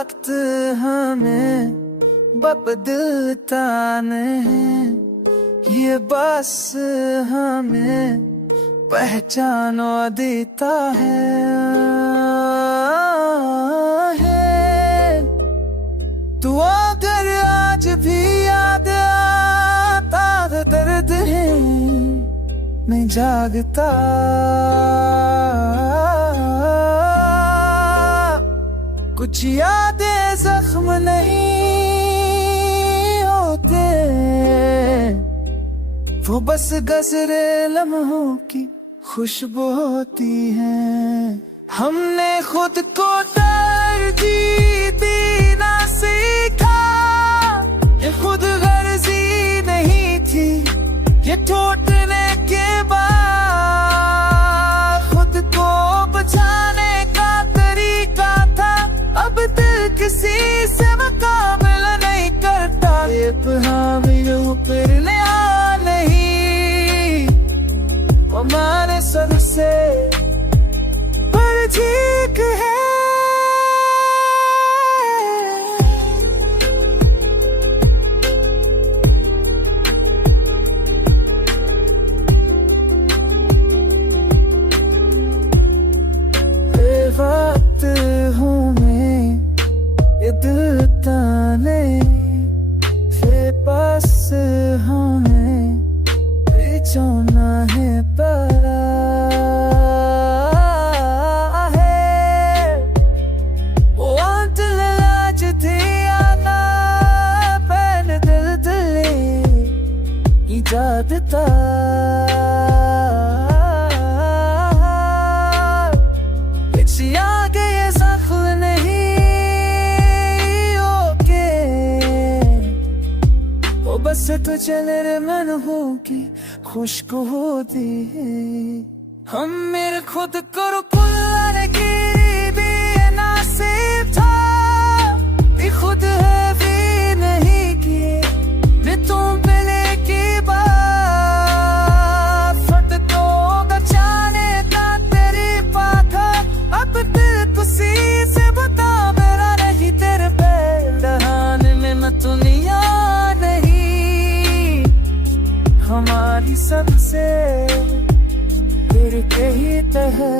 वक्त हमें बदलता नहीं, ये बस हमें पहचानो देता है। तू अगर आज भी याद आता है दर्द है मैं जागता, कुछ यादें जख्म नहीं होते, वो बस गजरे लम्हों की खुशबू होती है। हमने खुद को तरजीह देना सीखा, ये खुद गर्जी नहीं थी, ये टूटने के बाद खुद को बचाने का तरीका था। अब दिल किसी से मुकाबला नहीं करता, ये हामी हूँ फिर नया नहीं, हमारे सबसे पर ठीक है। वक्त हूँ मैं ये दिल ताने फिर पास हमें बेचोना है परा है। वो दिल आज थी आना पहले दिल दिले इजाद था, बस तुझे मेरे मन हो की खुशक होती है। हम मेरे खुद को रुलाने की भी नासिब था, ये खुद है भी नहीं की मैं तुम मिले की बात फट को बचाने का तरीका था। अब दिल किसी से बता मेरा नहीं, तेरे पे दहाने में मैं दुनिया हमारी सबसे फिर कहीं है।